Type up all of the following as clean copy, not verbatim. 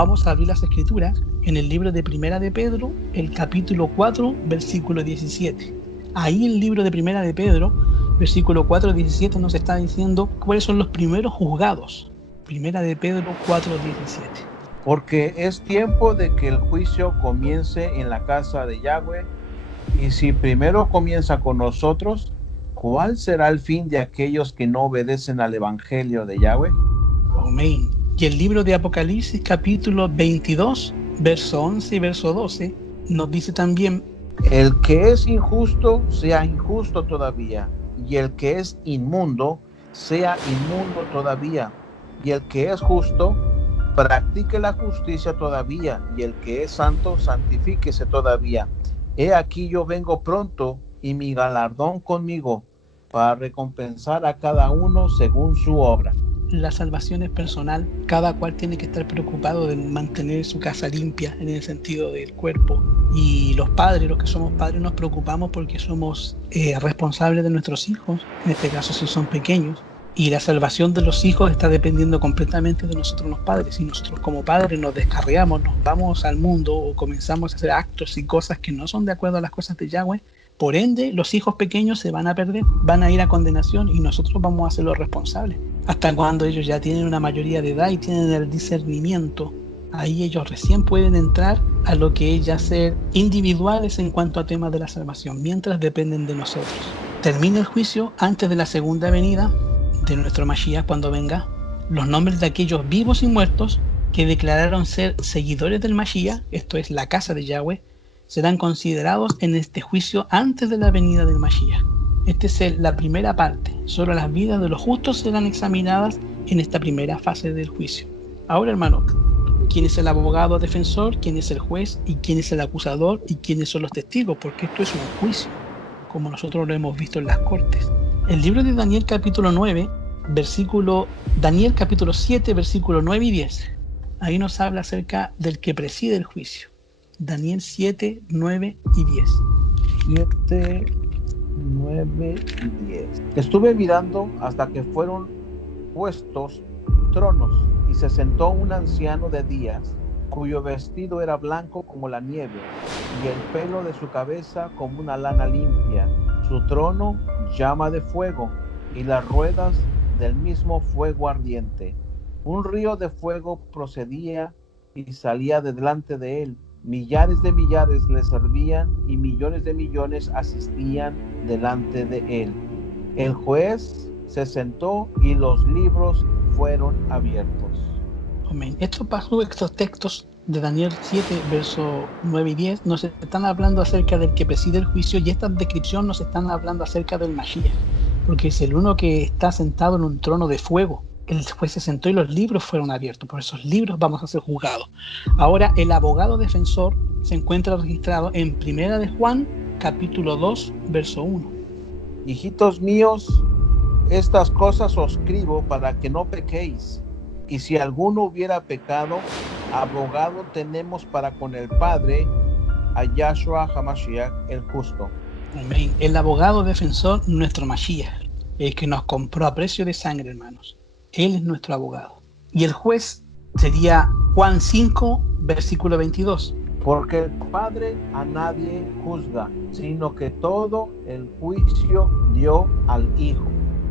Vamos a abrir las escrituras en el libro de Primera de Pedro, el capítulo 4, versículo 17. Ahí el libro de Primera de Pedro, versículo 4, 17 nos está diciendo cuáles son los primeros juzgados. Primera de Pedro 4, 17. Porque es tiempo de que el juicio comience en la casa de Yahweh, y si primero comienza con nosotros, ¿cuál será el fin de aquellos que no obedecen al evangelio de Yahweh? Amén. Y el libro de Apocalipsis, capítulo 22, verso 11 y verso 12, nos dice también: El que es injusto, sea injusto todavía, y el que es inmundo, sea inmundo todavía, y el que es justo, practique la justicia todavía, y el que es santo, santifíquese todavía. He aquí yo vengo pronto, y mi galardón conmigo, para recompensar a cada uno según su obra. La salvación es personal, cada cual tiene que estar preocupado de mantener su casa limpia en el sentido del cuerpo. Y los padres, los que somos padres, nos preocupamos porque somos responsables de nuestros hijos, en este caso si son pequeños. Y la salvación de los hijos está dependiendo completamente de nosotros los padres. Si nosotros como padres nos descarriamos, nos vamos al mundo o comenzamos a hacer actos y cosas que no son de acuerdo a las cosas de Yahweh, por ende los hijos pequeños se van a perder, van a ir a condenación y nosotros vamos a ser los responsables. Hasta cuando ellos ya tienen una mayoría de edad y tienen el discernimiento, ahí ellos recién pueden entrar a lo que es ya ser individuales en cuanto a temas de la salvación, mientras dependen de nosotros. Termina el juicio antes de la segunda venida de nuestro Mashiach cuando venga. Los nombres de aquellos vivos y muertos que declararon ser seguidores del Mashiach, esto es la casa de Yahweh, serán considerados en este juicio antes de la venida del Mashiach. Esta es la primera parte. Solo las vidas de los justos serán examinadas en esta primera fase del juicio. Ahora, hermano, ¿quién es el abogado defensor? ¿Quién es el juez? ¿Y quién es el acusador? ¿Y quiénes son los testigos? Porque esto es un juicio, como nosotros lo hemos visto en las cortes. El libro de Daniel capítulo 9, Daniel capítulo 7, versículo 9 y 10. Ahí nos habla acerca del que preside el juicio. Daniel 7, 9 y 10. 7, 9 y 10. Estuve mirando hasta que fueron puestos tronos, y se sentó un anciano de días, cuyo vestido era blanco como la nieve, y el pelo de su cabeza como una lana limpia. Su trono llama de fuego, y las ruedas del mismo fuego ardiente. Un río de fuego procedía y salía de delante de él. Millares de millares le servían, y millones de millones asistían delante de él. El juez se sentó y los libros fueron abiertos. Amén. Estos textos de Daniel 7, versos 9 y 10 nos están hablando acerca del que preside el juicio, y esta descripción nos están hablando acerca del Mashiach, porque es el uno que está sentado en un trono de fuego. El juez se sentó y los libros fueron abiertos. Por esos libros vamos a ser juzgados. Ahora, el abogado defensor se encuentra registrado en Primera de Juan, capítulo 2, verso 1. Hijitos míos, estas cosas os escribo para que no pequéis. Y si alguno hubiera pecado, abogado tenemos para con el Padre, a Yahshua HaMashiach, el justo. Amén. El abogado defensor, nuestro Mashiach, el que nos compró a precio de sangre, hermanos. Él es nuestro abogado. Y el juez sería Juan 5, versículo 22. Porque el Padre a nadie juzga, sino que todo el juicio dio al Hijo.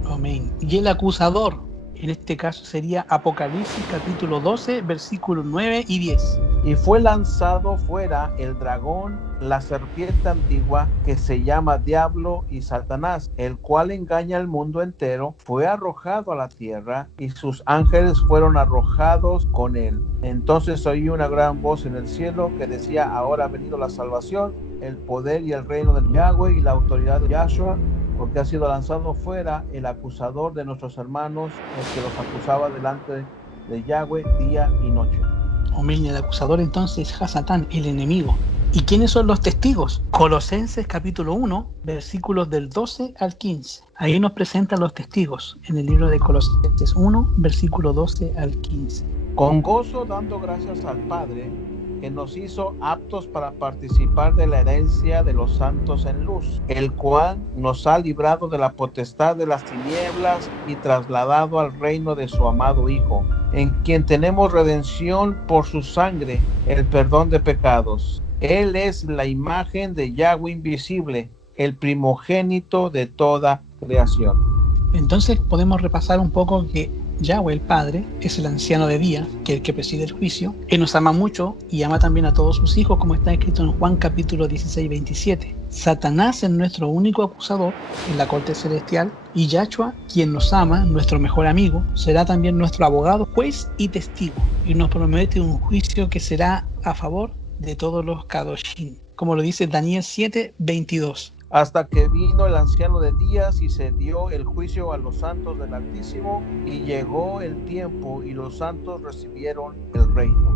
Amén. Y el acusador, en este caso sería Apocalipsis capítulo 12, versículos 9 y 10. Y fue lanzado fuera el dragón, la serpiente antigua, que se llama Diablo y Satanás, el cual engaña al mundo entero. Fue arrojado a la tierra, y sus ángeles fueron arrojados con él. Entonces oí una gran voz en el cielo que decía: ahora ha venido la salvación, el poder y el reino del Yahweh y la autoridad de Yahshua, porque ha sido lanzado fuera el acusador de nuestros hermanos, el que los acusaba delante de Yahweh día y noche. Amén. El acusador entonces es Hasatán, el enemigo. ¿Y quiénes son los testigos? Colosenses capítulo 1, versículos del 12 al 15. Ahí nos presentan los testigos en el libro de Colosenses 1, versículo 12 al 15. Con gozo dando gracias al Padre, que nos hizo aptos para participar de la herencia de los santos en luz, el cual nos ha librado de la potestad de las tinieblas y trasladado al reino de su amado Hijo, en quien tenemos redención por su sangre, el perdón de pecados. Él es la imagen de Yahweh invisible, el primogénito de toda creación. Entonces podemos repasar un poco que Yahweh el Padre es el anciano de día, que es el que preside el juicio. Él nos ama mucho y ama también a todos sus hijos, como está escrito en Juan capítulo 16, 27. Satanás es nuestro único acusador en la corte celestial, y Yahshua, quien nos ama, nuestro mejor amigo, será también nuestro abogado, juez y testigo, y nos promete un juicio que será a favor de todos los Kadoshim, como lo dice Daniel 7, 22. Hasta que vino el anciano de días y se dio el juicio a los santos del Altísimo, y llegó el tiempo y los santos recibieron el reino.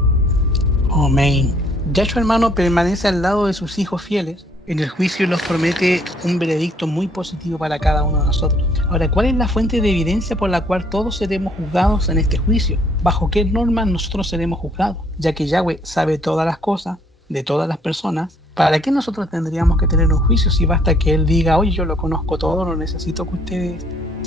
Amén. Yahshua, hermano, permanece al lado de sus hijos fieles en el juicio y nos promete un veredicto muy positivo para cada uno de nosotros. Ahora, ¿cuál es la fuente de evidencia por la cual todos seremos juzgados en este juicio? ¿Bajo qué normas nosotros seremos juzgados? Ya que Yahweh sabe todas las cosas de todas las personas, ¿para qué nosotros tendríamos que tener un juicio si basta que Él diga, oye, yo lo conozco todo, no necesito que ustedes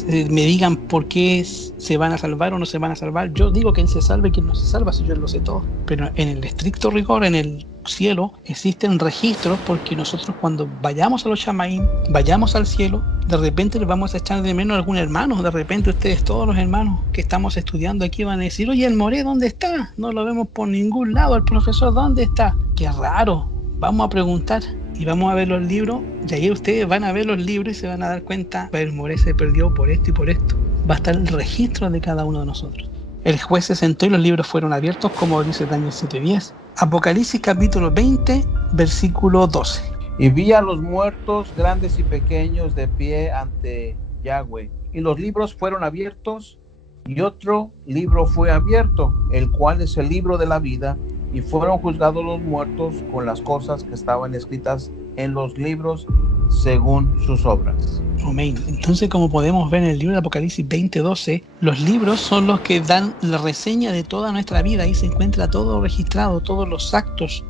me digan por qué se van a salvar o no se van a salvar? Yo digo quién se salve y quién no se salva, si yo lo sé todo. Pero en el estricto rigor, en el cielo, existen registros, porque nosotros cuando vayamos a los Shamaim, vayamos al cielo, de repente les vamos a echar de menos a algún hermano. De repente ustedes, todos los hermanos que estamos estudiando aquí, van a decir, oye, el Moré, ¿dónde está? No lo vemos por ningún lado. El profesor, ¿dónde está? Qué raro. Vamos a preguntar y vamos a ver los libros, y ahí ustedes van a ver los libros y se van a dar cuenta, el Moré se perdió por esto y por esto. Va a estar el registro de cada uno de nosotros. El juez se sentó y los libros fueron abiertos, como dice Daniel 7:10. Apocalipsis capítulo 20, versículo 12. Y vi a los muertos, grandes y pequeños, de pie ante Yahweh, y los libros fueron abiertos, y otro libro fue abierto, el cual es el libro de la vida, y fueron juzgados los muertos con las cosas que estaban escritas en los libros según sus obras. Amén. Entonces, como podemos ver en el libro de Apocalipsis 20:12, los libros son los que dan la reseña de toda nuestra vida. Ahí se encuentra todo registrado, todos los actos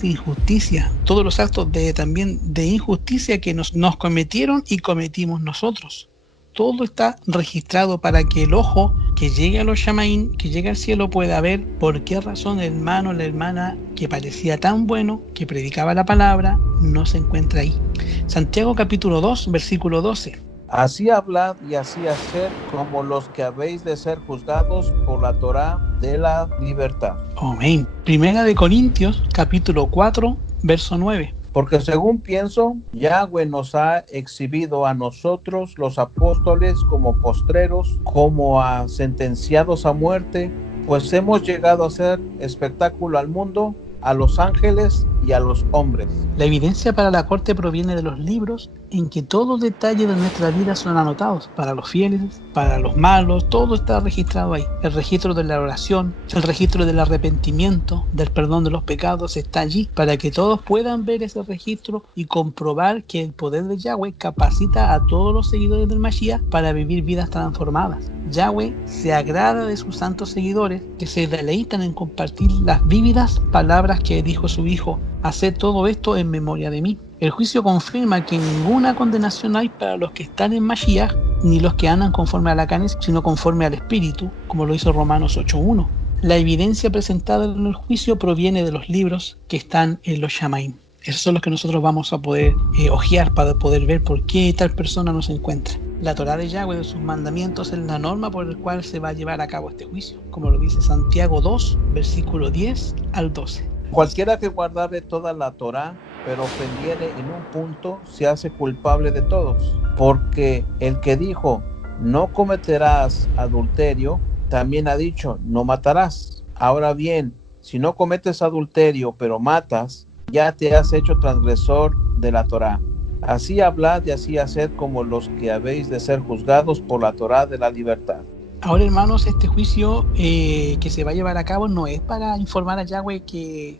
de injusticia, todos los actos también de injusticia que nos cometieron y cometimos nosotros. Todo está registrado para que el ojo que llegue a los Shamaim, que llegue al cielo, pueda ver por qué razón el hermano o la hermana que parecía tan bueno, que predicaba la palabra, no se encuentra ahí. Santiago capítulo 2, versículo 12. Así hablad y así haced como los que habéis de ser juzgados por la Torá de la libertad. Amén. Primera de Corintios capítulo 4, verso 9. Porque según pienso, Yahweh nos ha exhibido a nosotros, los apóstoles, como postreros, como a sentenciados a muerte, pues hemos llegado a ser espectáculo al mundo, a los ángeles y a los hombres. La evidencia para la corte proviene de los libros en que todo detalle de nuestra vida son anotados, para los fieles, para los malos, todo está registrado ahí. El registro de la oración, el registro del arrepentimiento, del perdón de los pecados está allí, para que todos puedan ver ese registro y comprobar que el poder de Yahweh capacita a todos los seguidores del Mashiach para vivir vidas transformadas. Yahweh se agrada de sus santos seguidores que se deleitan en compartir las vívidas palabras que dijo su Hijo: haced todo esto en memoria de mí. El juicio confirma que ninguna condenación hay para los que están en Mashiach, ni los que andan conforme a la carne, sino conforme al Espíritu, como lo hizo Romanos 8:1. La evidencia presentada en el juicio proviene de los libros que están en los Shamaim. Esos son los que nosotros vamos a poder hojear para poder ver por qué tal persona no se encuentra. La Torá de Yahweh, de sus mandamientos, es la norma por la cual se va a llevar a cabo este juicio, como lo dice Santiago 2, versículo 10 al 12. Cualquiera que guardare toda la Torá, pero ofendiere en un punto, se hace culpable de todos. Porque el que dijo, no cometerás adulterio, también ha dicho, no matarás. Ahora bien, si no cometes adulterio, pero matas, ya te has hecho transgresor de la Torá. Así hablad y así haced como los que habéis de ser juzgados por la Torá de la libertad. Ahora, hermanos, este juicio que se va a llevar a cabo no es para informar a Yahweh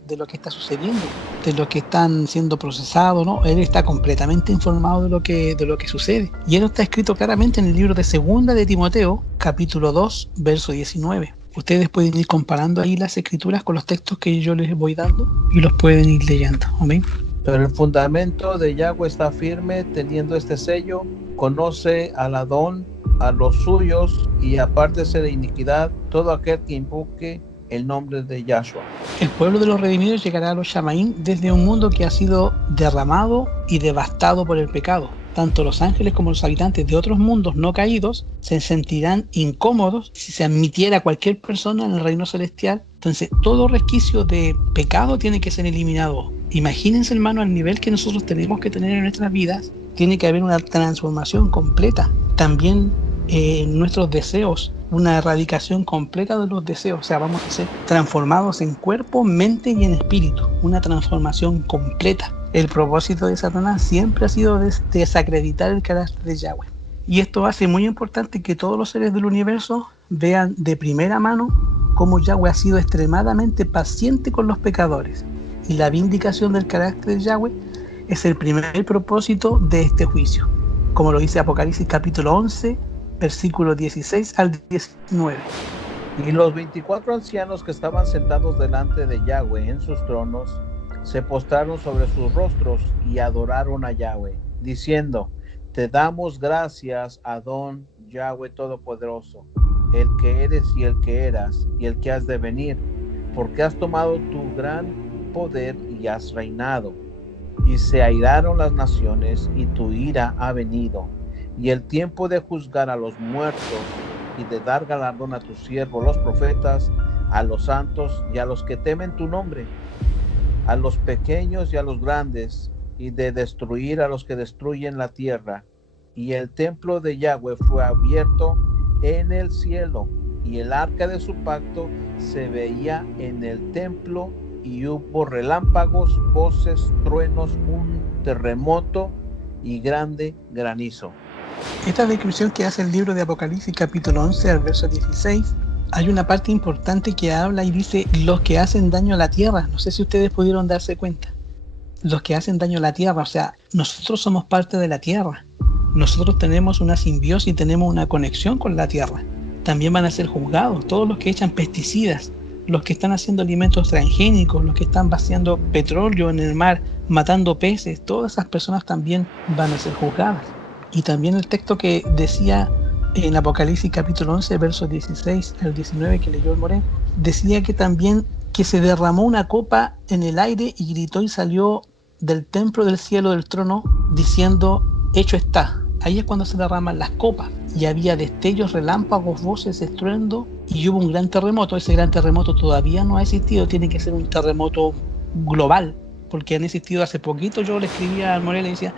de lo que está sucediendo, de lo que están siendo procesados, ¿no? Él está completamente informado de lo que sucede. Y eso está escrito claramente en el libro de Segunda de Timoteo, capítulo 2, verso 19. Ustedes pueden ir comparando ahí las escrituras con los textos que yo les voy dando y los pueden ir leyendo. Amén. Pero el fundamento de Yahweh está firme, teniendo este sello: conoce al Adón, a los suyos, y apártese de iniquidad todo aquel que invoque el nombre de Yahshua. El pueblo de los redimidos llegará a los Shamaín desde un mundo que ha sido derramado y devastado por el pecado. Tanto los ángeles como los habitantes de otros mundos no caídos se sentirán incómodos si se admitiera cualquier persona en el reino celestial. Entonces, todo resquicio de pecado tiene que ser eliminado. Imagínense, hermano, al nivel que nosotros tenemos que tener en nuestras vidas, tiene que haber una transformación completa. También nuestros deseos, una erradicación completa de los deseos. O sea, vamos a ser transformados en cuerpo, mente y en espíritu. Una transformación completa. El propósito de Satanás siempre ha sido desacreditar el carácter de Yahweh. Y esto hace muy importante que todos los seres del universo vean de primera mano cómo Yahweh ha sido extremadamente paciente con los pecadores. Y la vindicación del carácter de Yahweh es el primer propósito de este juicio, como lo dice Apocalipsis capítulo 11, versículos 16 al 19. Y los 24 ancianos que estaban sentados delante de Yahweh en sus tronos se postraron sobre sus rostros y adoraron a Yahweh, diciendo: te damos gracias, Adón, Yahweh Todopoderoso, el que eres y el que eras y el que has de venir, porque has tomado tu gran poder y has reinado. Y se airaron las naciones y tu ira ha venido, y el tiempo de juzgar a los muertos y de dar galardón a tus siervos los profetas, a los santos y a los que temen tu nombre, a los pequeños y a los grandes, y de destruir a los que destruyen la tierra. Y el templo de Yahweh fue abierto en el cielo, y el arca de su pacto se veía en el templo, y hubo relámpagos, voces, truenos, un terremoto y grande granizo. Esta descripción que hace el libro de Apocalipsis capítulo 11 al verso 16, hay una parte importante que habla y dice los que hacen daño a la tierra. No sé si ustedes pudieron darse cuenta. Los que hacen daño a la tierra, o sea, nosotros somos parte de la tierra. Nosotros tenemos una simbiosis, tenemos una conexión con la tierra. También van a ser juzgados todos los que echan pesticidas, los que están haciendo alimentos transgénicos, los que están vaciando petróleo en el mar, matando peces. Todas esas personas también van a ser juzgadas. Y también el texto que decía en Apocalipsis capítulo 11, versos 16 al 19 que leyó el Morén, decía que también que se derramó una copa en el aire y gritó y salió del templo del cielo del trono diciendo: hecho está. Ahí es cuando se derraman las copas y había destellos, relámpagos, voces, estruendo y hubo un gran terremoto. Ese gran terremoto todavía no ha existido, tiene que ser un terremoto global, porque han existido hace poquito. Yo le escribía al Morel y decía: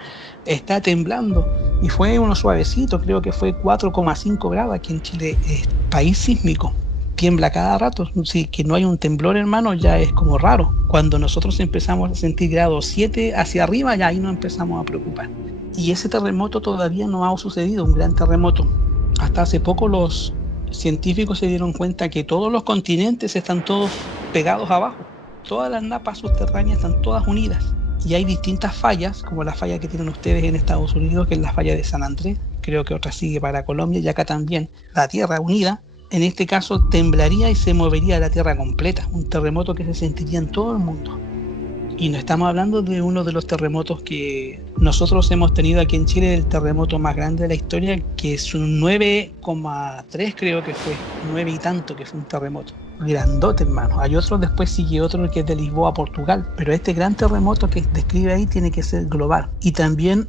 está temblando, y fue uno suavecito, creo que fue 4,5 grados. Aquí en Chile es país sísmico, tiembla cada rato. Si que no hay un temblor, hermano, ya es como raro. Cuando nosotros empezamos a sentir grados 7 hacia arriba, ya ahí nos empezamos a preocupar. Y ese terremoto todavía no ha sucedido, un gran terremoto. Hasta hace poco los científicos se dieron cuenta que todos los continentes están todos pegados abajo. Todas las napas subterráneas están todas unidas. Y hay distintas fallas, como la falla que tienen ustedes en Estados Unidos, que es la falla de San Andrés. Creo que otra sigue para Colombia, y acá también la Tierra unida. En este caso temblaría y se movería la Tierra completa. Un terremoto que se sentiría en todo el mundo. Y no estamos hablando de uno de los terremotos que nosotros hemos tenido aquí en Chile, el terremoto más grande de la historia, que es un 9,3 creo que fue, 9 y tanto, que fue un terremoto. Grandote, hermano. Hay otro, después sigue otro que es de Lisboa, Portugal. Pero este gran terremoto que describe ahí tiene que ser global. Y también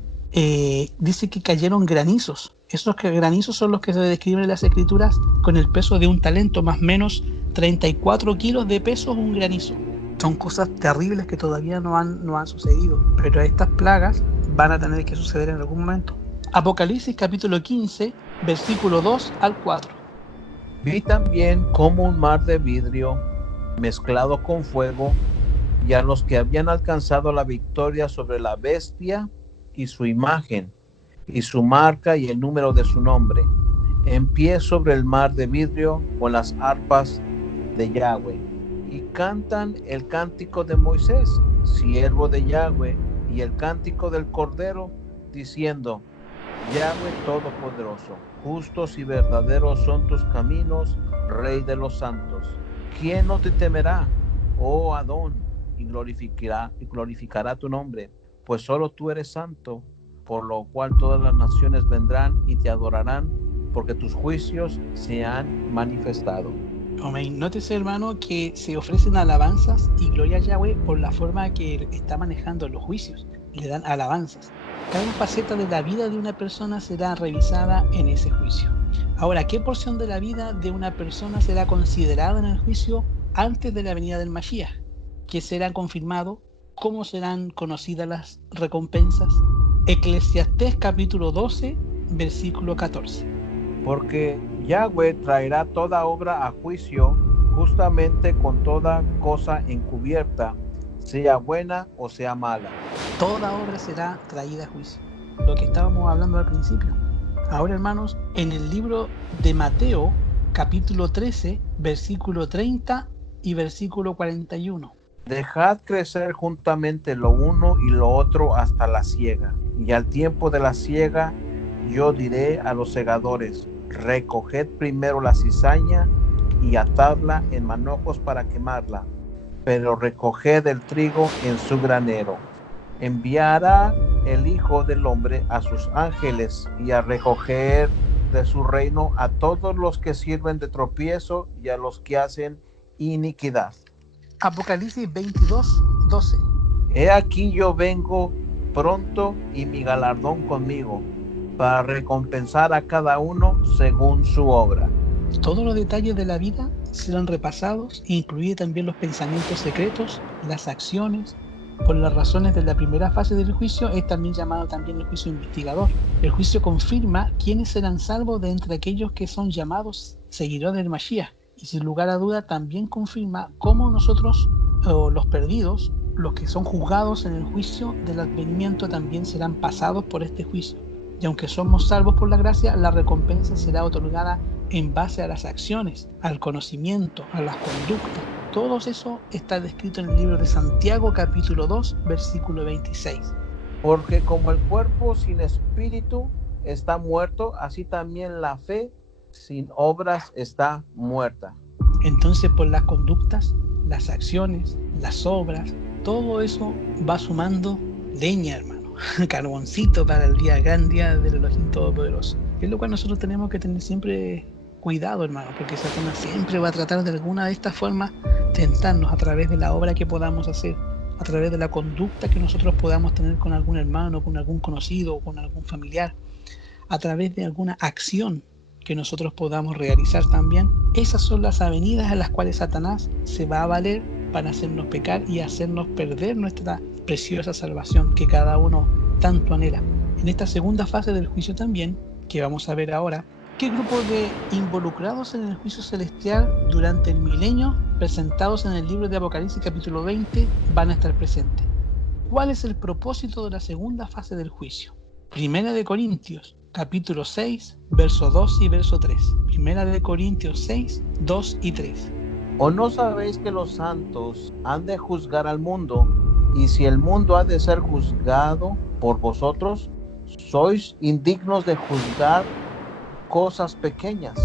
dice que cayeron granizos. Esos granizos son los que se describen en las escrituras con el peso de un talento, más o menos 34 kilos de peso un granizo. Son cosas terribles que todavía no han sucedido, pero estas plagas van a tener que suceder en algún momento. Apocalipsis capítulo 15, versículo 2 al 4. Vi también como un mar de vidrio mezclado con fuego, y a los que habían alcanzado la victoria sobre la bestia y su imagen, y su marca y el número de su nombre, en pie sobre el mar de vidrio con las arpas de Yahweh. Y cantan el cántico de Moisés, siervo de Yahweh, y el cántico del Cordero, diciendo: Yahweh Todopoderoso, justos y verdaderos son tus caminos, Rey de los santos. ¿Quién no te temerá, oh Adón, y glorificará tu nombre? Pues solo tú eres santo, por lo cual todas las naciones vendrán y te adorarán, porque tus juicios se han manifestado. Amén. Nótese, hermano, que se ofrecen alabanzas y gloria a Yahweh por la forma que él está manejando los juicios. Le dan alabanzas. Cada faceta de la vida de una persona será revisada en ese juicio. Ahora, ¿qué porción de la vida de una persona será considerada en el juicio antes de la venida del Mashiach? ¿Qué será confirmado? ¿Cómo serán conocidas las recompensas? Eclesiastés capítulo 12, versículo 14. Porque Yahweh traerá toda obra a juicio justamente con toda cosa encubierta, sea buena o sea mala. Toda obra será traída a juicio. Lo que estábamos hablando al principio. Ahora, hermanos, en el libro de Mateo, capítulo 13, versículo 30 y versículo 41. Dejad crecer juntamente lo uno y lo otro hasta la siega. Y al tiempo de la siega, yo diré a los segadores: recoged primero la cizaña y atadla en manojos para quemarla, pero recoged el trigo en su granero. Enviará el Hijo del Hombre a sus ángeles y a recoger de su reino a todos los que sirven de tropiezo y a los que hacen iniquidad. Apocalipsis 22, 12. He aquí yo vengo pronto y mi galardón conmigo, para recompensar a cada uno según su obra. Todos los detalles de la vida serán repasados, incluye también los pensamientos secretos, las acciones. Por las razones de la primera fase del juicio es también llamado también el juicio investigador. El juicio confirma quiénes serán salvos de entre aquellos que son llamados seguidores del Mashiach. Y sin lugar a duda también confirma cómo nosotros, los perdidos, los que son juzgados en el juicio del advenimiento, también serán pasados por este juicio. Y aunque somos salvos por la gracia, la recompensa será otorgada en base a las acciones, al conocimiento, a las conductas. Todo eso está descrito en el libro de Santiago, capítulo 2, versículo 26. Porque como el cuerpo sin espíritu está muerto, así también la fe sin obras está muerta. Entonces, por las conductas, las acciones, las obras, todo eso va sumando leña, hermano, carboncito para el gran día del Elohim Todopoderoso. Es lo cual nosotros tenemos que tener siempre cuidado, hermano, porque Satanás siempre va a tratar de alguna de estas formas tentarnos a través de la obra que podamos hacer, a través de la conducta que nosotros podamos tener con algún hermano, con algún conocido o con algún familiar, a través de alguna acción que nosotros podamos realizar también. Esas son las avenidas en las cuales Satanás se va a valer para hacernos pecar y hacernos perder nuestra preciosa salvación que cada uno tanto anhela. En esta segunda fase del juicio también, que vamos a ver ahora, ¿qué grupo de involucrados en el juicio celestial durante el milenio, presentados en el libro de Apocalipsis capítulo 20, van a estar presentes? ¿Cuál es el propósito de la segunda fase del juicio? Primera de Corintios capítulo 6, verso 2 y verso 3. Primera de Corintios 6, 2 y 3. ¿O no sabéis que los santos han de juzgar al mundo? Y si el mundo ha de ser juzgado por vosotros, sois indignos de juzgar cosas pequeñas.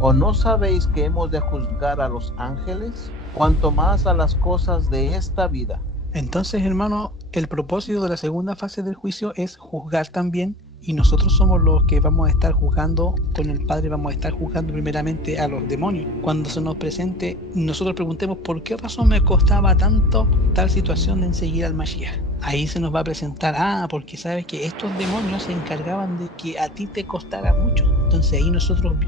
¿O no sabéis que hemos de juzgar a los ángeles? Cuanto más a las cosas de esta vida. Entonces, hermano, el propósito de la segunda fase del juicio es juzgar también. Y nosotros somos los que vamos a estar juzgando con el Padre, vamos a estar juzgando primeramente a los demonios. Cuando se nos presente, nosotros preguntemos por qué razón me costaba tanto tal situación de seguir al Mashiach. Ahí se nos va a presentar, porque sabes que estos demonios se encargaban de que a ti te costara mucho. Entonces ahí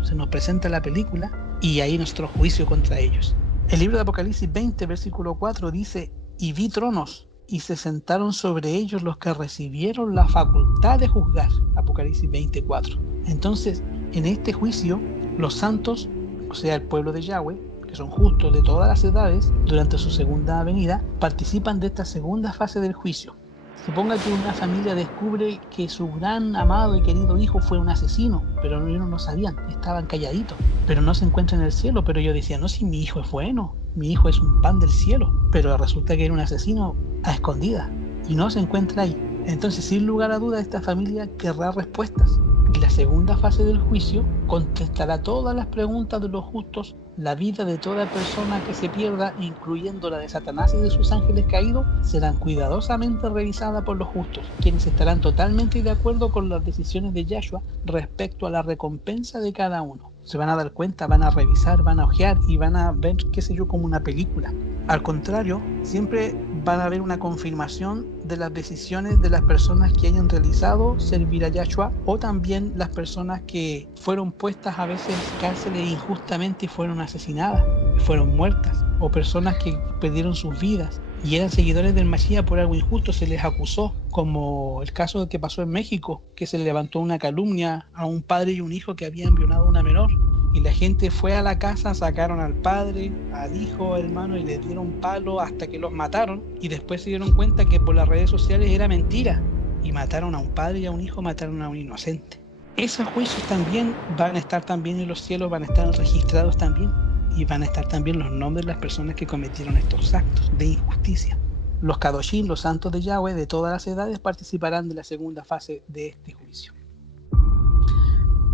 se nos presenta la película y ahí nuestro juicio contra ellos. El libro de Apocalipsis 20, versículo 4 dice: y vi tronos, y se sentaron sobre ellos los que recibieron la facultad de juzgar. Apocalipsis 24. Entonces, en este juicio, los santos, o sea, el pueblo de Yahweh, que son justos de todas las edades, durante su segunda venida, participan de esta segunda fase del juicio. Suponga que una familia descubre que su gran amado y querido hijo fue un asesino, pero ellos no sabían, estaban calladitos, pero no se encuentra en el cielo. Pero ellos decían: no, si mi hijo es bueno, mi hijo es un pan del cielo, pero resulta que era un asesino a escondidas y no se encuentra ahí. Entonces, sin lugar a duda, esta familia querrá respuestas. Y la segunda fase del juicio contestará todas las preguntas de los justos. La vida de toda persona que se pierda, incluyendo la de Satanás y de sus ángeles caídos, serán cuidadosamente revisadas por los justos, quienes estarán totalmente de acuerdo con las decisiones de Yahshua respecto a la recompensa de cada uno. Se van a dar cuenta, van a revisar, van a ojear y van a ver, qué sé yo, como una película. Al contrario, siempre van a haber una confirmación de las decisiones de las personas que hayan realizado servir a Yahshua, o también las personas que fueron puestas a veces en cárceles injustamente y fueron asesinadas, fueron muertas, o personas que perdieron sus vidas y eran seguidores del Mashiach por algo injusto, se les acusó, como el caso que pasó en México, que se levantó una calumnia a un padre y un hijo que habían violado a una menor. Y la gente fue a la casa, sacaron al padre, al hijo, hermano, y les dieron palo hasta que los mataron. Y después se dieron cuenta que por las redes sociales era mentira. Y mataron a un padre y a un hijo, mataron a un inocente. Esos juicios también van a estar también en los cielos, van a estar registrados también. Y van a estar también los nombres de las personas que cometieron estos actos de injusticia. Los Kadoshim, los santos de Yahweh de todas las edades, participarán de la segunda fase de este juicio.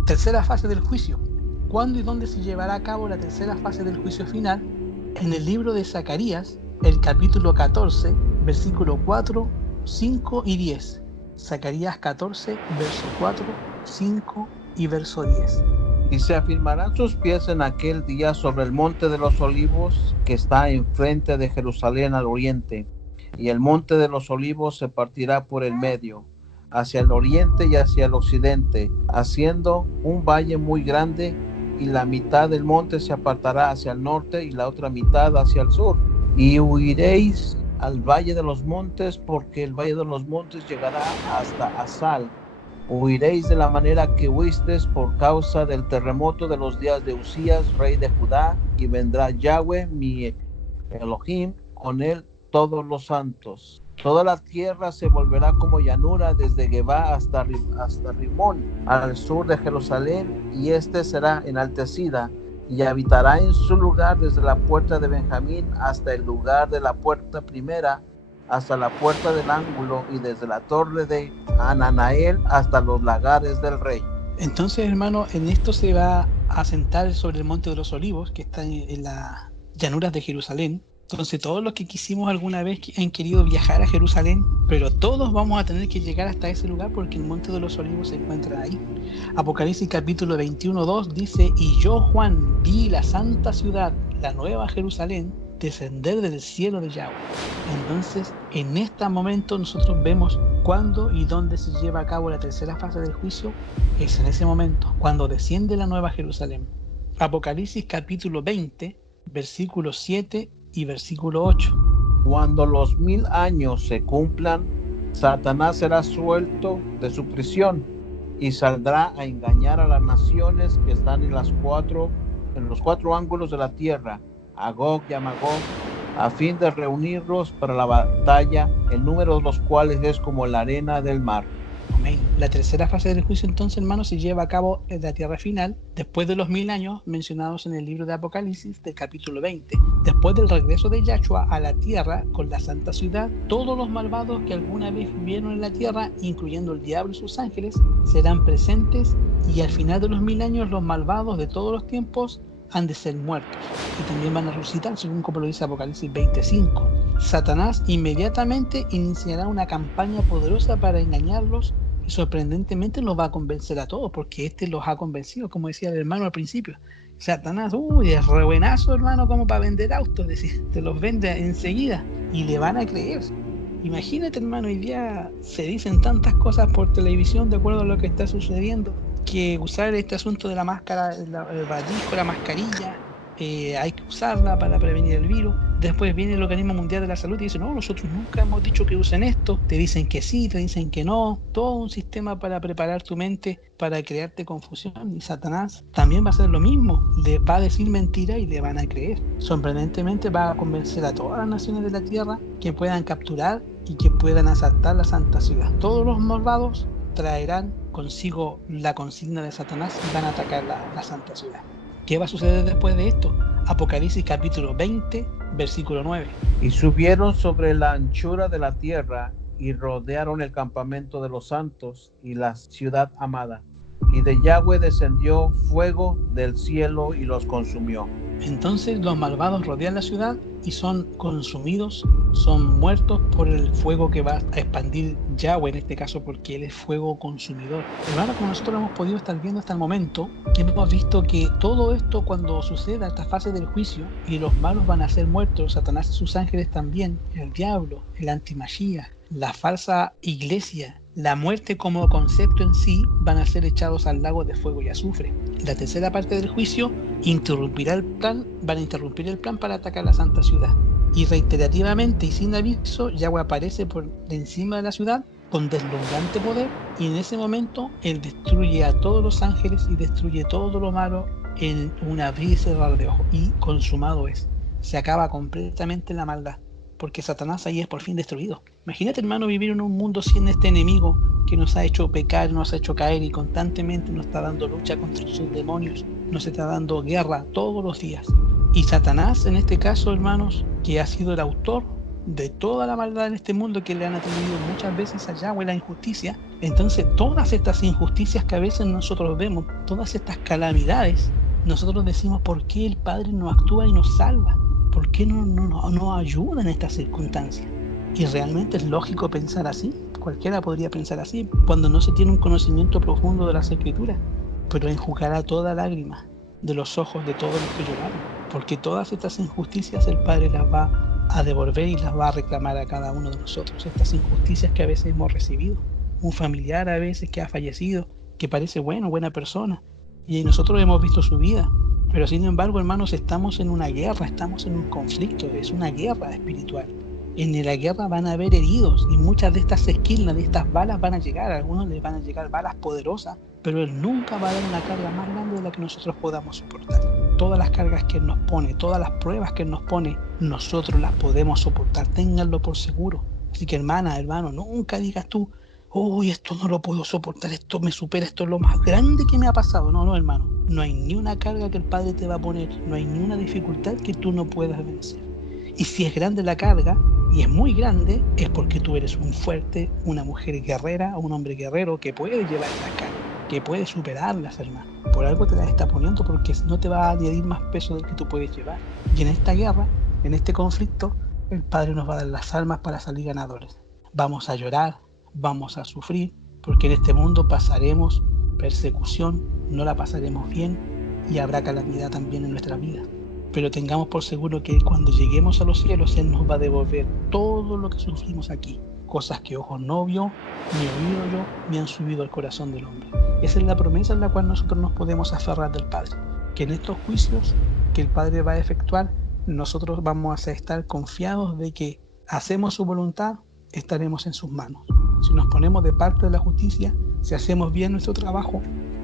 Tercera fase del juicio. ¿Cuándo y dónde se llevará a cabo la tercera fase del juicio final? En el libro de Zacarías, el capítulo 14, versículo 4, 5 y 10. Zacarías 14, verso 4, 5 y verso 10. Y se afirmarán sus pies en aquel día sobre el monte de los olivos que está enfrente de Jerusalén al oriente, y el monte de los olivos se partirá por el medio, hacia el oriente y hacia el occidente, haciendo un valle muy grande, y la mitad del monte se apartará hacia el norte y la otra mitad hacia el sur. Y huiréis al valle de los montes, porque el valle de los montes llegará hasta Asal. Huiréis de la manera que huisteis por causa del terremoto de los días de Usías, rey de Judá, y vendrá Yahweh, mi Elohim, con él todos los santos. Toda la tierra se volverá como llanura desde Gebá hasta Rimón, al sur de Jerusalén, y este será enaltecida, y habitará en su lugar desde la puerta de Benjamín hasta el lugar de la puerta primera, hasta la puerta del ángulo, y desde la torre de Ananael hasta los lagares del rey. Entonces, hermano, en esto se va a sentar sobre el monte de los olivos, que está en las llanuras de Jerusalén. Entonces, todos los que quisimos alguna vez han querido viajar a Jerusalén, pero todos vamos a tener que llegar hasta ese lugar porque el monte de los olivos se encuentra ahí. Apocalipsis capítulo 21:2 dice: y yo, Juan, vi la santa ciudad, la nueva Jerusalén, descender del cielo de Yahweh. Entonces, en este momento nosotros vemos cuándo y dónde se lleva a cabo la tercera fase del juicio. Es en ese momento, cuando desciende la nueva Jerusalén. Apocalipsis capítulo 20, versículo 7 y versículo 8. Cuando los 1000 años se cumplan, Satanás será suelto de su prisión y saldrá a engañar a las naciones que están en los cuatro ángulos de la tierra, a Gog y a Magog, a fin de reunirlos para la batalla, el número de los cuales es como la arena del mar. Amén. La tercera fase del juicio, entonces, hermanos, se lleva a cabo en la tierra final, después de los 1000 años mencionados en el libro de Apocalipsis del capítulo 20. Después del regreso de Yahshua a la tierra con la santa ciudad, todos los malvados que alguna vez vivieron en la tierra, incluyendo el diablo y sus ángeles, serán presentes, y al final de los 1000 años los malvados de todos los tiempos han de ser muertos, y también van a resucitar, según como lo dice Apocalipsis 25. Satanás inmediatamente iniciará una campaña poderosa para engañarlos, y sorprendentemente los va a convencer a todos, porque este los ha convencido, como decía el hermano al principio. Satanás, es re buenazo, hermano, como para vender autos, es decir, te los vende enseguida y le van a creer. Imagínate, hermano, hoy día se dicen tantas cosas por televisión de acuerdo a lo que está sucediendo, que usar este asunto de la máscara, el barbijo, la mascarilla, hay que usarla para prevenir el virus. Después viene el Organismo Mundial de la Salud y dice: no, nosotros nunca hemos dicho que usen esto. Te dicen que sí, te dicen que no. Todo un sistema para preparar tu mente, para crearte confusión. Y Satanás también va a hacer lo mismo. Le va a decir mentira y le van a creer. Sorprendentemente va a convencer a todas las naciones de la tierra que puedan capturar y que puedan asaltar la santa ciudad. Todos los malvados traerán consigo la consigna de Satanás y van a atacar la santa ciudad. ¿Qué va a suceder después de esto? Apocalipsis capítulo 20, versículo 9. Y subieron sobre la anchura de la tierra y rodearon el campamento de los santos y la ciudad amada. y de Yahweh descendió fuego del cielo y los consumió. Entonces los malvados rodean la ciudad y son consumidos, son muertos por el fuego que va a expandir Yahweh en este caso, porque Él es fuego consumidor. Hermano, como nosotros hemos podido estar viendo hasta el momento, hemos visto que todo esto, cuando suceda esta fase del juicio y los malos van a ser muertos, Satanás y sus ángeles también, el diablo, el antimachía, la falsa iglesia, la muerte como concepto en sí, van a ser echados al lago de fuego y azufre. La tercera parte del juicio van a interrumpir el plan para atacar la santa ciudad. Y reiterativamente y sin aviso, Yahweh aparece por encima de la ciudad con deslumbrante poder, y en ese momento Él destruye a todos los ángeles y destruye todo lo malo en un abrir y cerrar de ojos. Y consumado es. Se acaba completamente la maldad, porque Satanás ahí es por fin destruido. Imagínate, hermano, vivir en un mundo sin este enemigo que nos ha hecho pecar, nos ha hecho caer y constantemente nos está dando lucha contra sus demonios, nos está dando guerra todos los días. Y Satanás, en este caso, hermanos, que ha sido el autor de toda la maldad en este mundo, que le han atribuido muchas veces a Yahweh la injusticia. Entonces todas estas injusticias que a veces nosotros vemos, todas estas calamidades, nosotros decimos: ¿por qué el Padre no actúa y nos salva? ¿Por qué no ayuda en estas circunstancias? Y realmente es lógico pensar así. Cualquiera podría pensar así cuando no se tiene un conocimiento profundo de las Escrituras. Pero enjugará toda lágrima de los ojos de todos los que lloraron, porque todas estas injusticias el Padre las va a devolver y las va a reclamar a cada uno de nosotros. Estas injusticias que a veces hemos recibido, un familiar a veces que ha fallecido, que parece buena persona, y nosotros hemos visto su vida, pero sin embargo, hermanos, estamos en una guerra, estamos en un conflicto, es una guerra espiritual. En la guerra van a haber heridos, y muchas de estas esquinas, de estas balas van a llegar, a algunos les van a llegar balas poderosas, pero Él nunca va a dar una carga más grande de la que nosotros podamos soportar. Todas las cargas que Él nos pone, todas las pruebas que Él nos pone, nosotros las podemos soportar, ténganlo por seguro. Así que, hermana, hermano, nunca digas tú: uy, esto no lo puedo soportar, esto me supera, esto es lo más grande que me ha pasado. No, hermano, no hay ni una carga que el Padre te va a poner, no hay ni una dificultad que tú no puedas vencer. Y si es grande la carga, y es muy grande, es porque tú eres un fuerte, una mujer guerrera o un hombre guerrero que puede llevar esa carga, que puede superarlas, hermano. Por algo te las está poniendo, porque no te va a añadir más peso del que tú puedes llevar. Y en esta guerra, en este conflicto, el Padre nos va a dar las armas para salir ganadores. Vamos a llorar, vamos a sufrir, porque en este mundo pasaremos persecución, no la pasaremos bien, y habrá calamidad también en nuestra vida. Pero tengamos por seguro que cuando lleguemos a los cielos, Él nos va a devolver todo lo que sufrimos aquí. Cosas que ojos no vio, ni oído yo, ni han subido al corazón del hombre. Esa es la promesa en la cual nosotros nos podemos aferrar del Padre. Que en estos juicios que el Padre va a efectuar, nosotros vamos a estar confiados de que hacemos su voluntad, estaremos en sus manos. Si nos ponemos de parte de la justicia, si hacemos bien nuestro trabajo,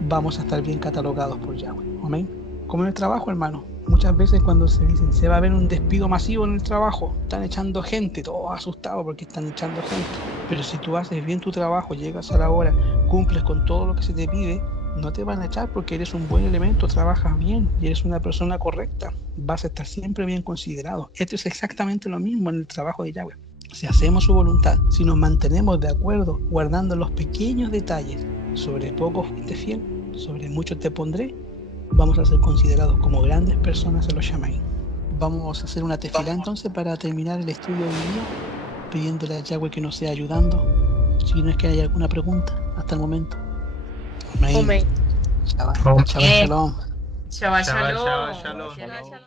vamos a estar bien catalogados por Yahweh. Amén. Como en el trabajo, hermano. Muchas veces cuando se dicen se va a haber un despido masivo en el trabajo, están echando gente, todos asustados porque están echando gente. Pero si tú haces bien tu trabajo, llegas a la hora, cumples con todo lo que se te pide, no te van a echar porque eres un buen elemento, trabajas bien y eres una persona correcta. Vas a estar siempre bien considerado. Esto es exactamente lo mismo en el trabajo de Yahweh. Si hacemos su voluntad, si nos mantenemos de acuerdo, guardando los pequeños detalles, sobre poco fuiste fiel, sobre mucho te pondré, vamos a ser considerados como grandes personas en los Shamaim. Vamos a hacer una tefilá entonces para terminar el estudio de hoy día, pidiéndole a Yahweh que nos sea ayudando. Si no es que haya alguna pregunta hasta el momento. Amén. Amén. Shabbat shalom. Shabbat shalom.